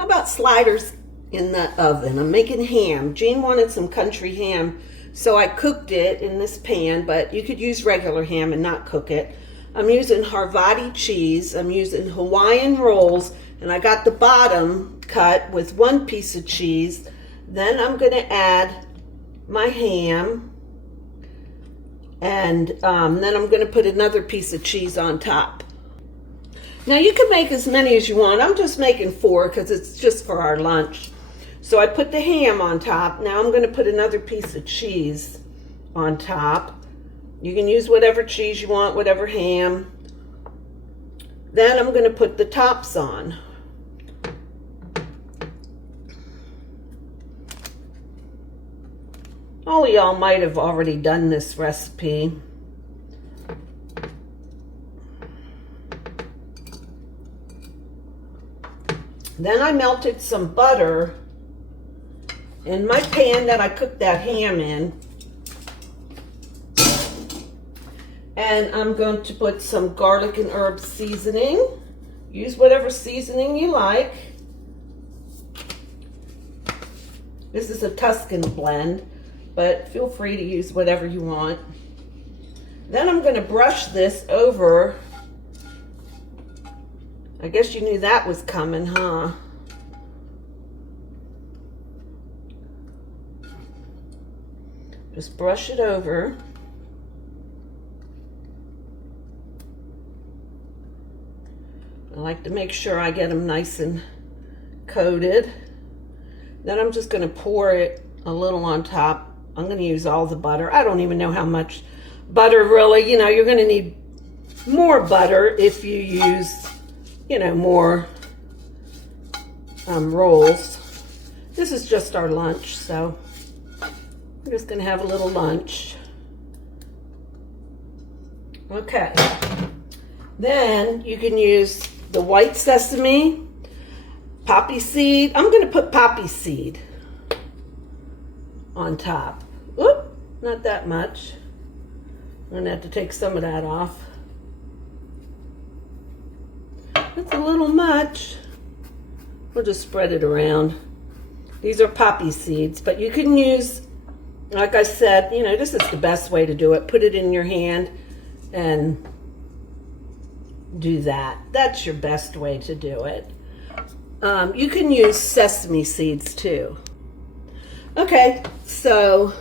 How about sliders in the oven? I'm making ham. Jean wanted some country ham, so I cooked it in this pan, but you could use regular ham and not cook it. I'm using Havarti cheese. I'm using Hawaiian rolls, and I got the bottom cut with 1 piece of cheese. Then I'm going to add my ham, and then I'm going to put another piece of cheese on top. Now you can make as many as you want. I'm just making 4 because it's just for our lunch. So I put the ham on top. Now I'm going to put another piece of cheese on top. You can use whatever cheese you want, whatever ham. Then I'm going to put the tops on. All of y'all might have already done this recipe. Then I melted some butter in my pan that I cooked that ham in. And I'm going to put some garlic and herb seasoning. Use whatever seasoning you like. This is a Tuscan blend, but feel free to use whatever you want. Then I'm going to brush this over. I guess you knew that was coming, huh? Just brush it over. I like to make sure I get them nice and coated. Then I'm just going to pour it a little on top. I'm going to use all the butter. I don't even know how much butter really. You know, you're going to need more butter if you use, you know, more rolls. This is just our lunch, so we're just going to have a little lunch. Okay. Then you can use the white sesame, poppy seed. I'm going to put poppy seed on top. Oop, not that much. I'm going to have to take some of that off. That's a little much. We'll just spread it around. These are poppy seeds, but you can use, like I said, you know, this is the best way to do it. Put it in your hand and do that. That's your best way to do it. You can use sesame seeds too. Okay, so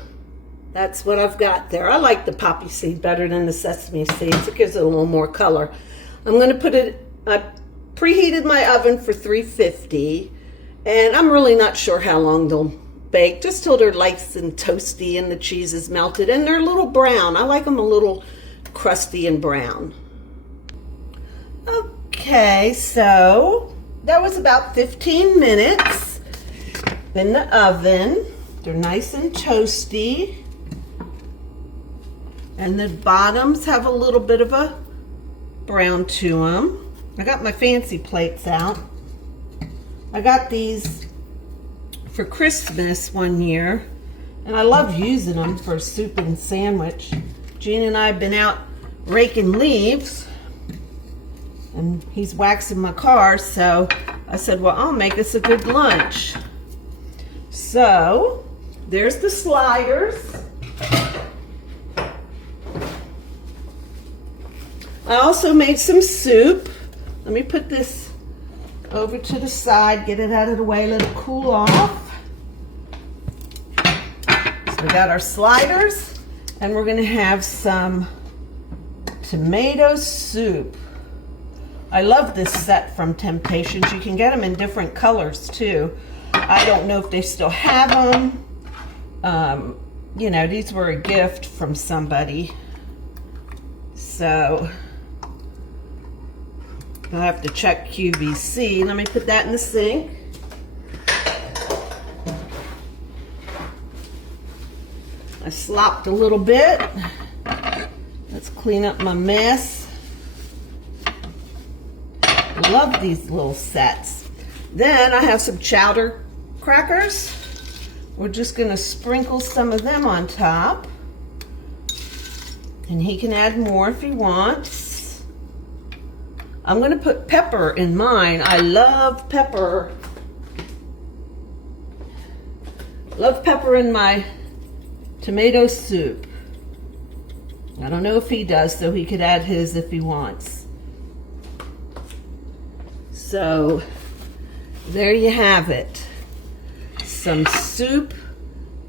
that's what I've got there. I like the poppy seed better than the sesame seeds. It gives it a little more color. I'm going to put it, I preheated my oven for 350, and I'm really not sure how long they'll bake, just till they're nice and toasty and the cheese is melted and they're a little brown. I like them a little crusty and brown. Okay, so that was about 15 minutes in the oven. They're nice and toasty. And the bottoms have a little bit of a brown to them. I got my fancy plates out. I got these for Christmas one year, and I love using them for soup and sandwich. Jean and I have been out raking leaves, and he's waxing my car, so I said, well, I'll make us a good lunch. So there's the sliders. I also made some soup. Let me put this over to the side, get it out of the way, let it cool off. So we got our sliders, and we're gonna have some tomato soup. I love this set from Temptations. You can get them in different colors too. I don't know if they still have them. You know, these were a gift from somebody. So I'll have to check QVC. Let me put that in the sink. I slopped a little bit. Let's clean up my mess. Love these little sets. Then I have some chowder crackers. We're just going to sprinkle some of them on top. And he can add more if he wants. I'm going to put pepper in mine. I love pepper. Love pepper in my tomato soup. I don't know if he does, so he could add his if he wants. So there you have it. Some soup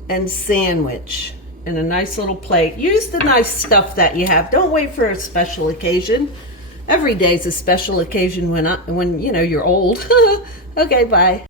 and sandwich in a nice little plate. Use the nice stuff that you have. Don't wait for a special occasion. Every day's a special occasion when you know you're old. Okay, bye.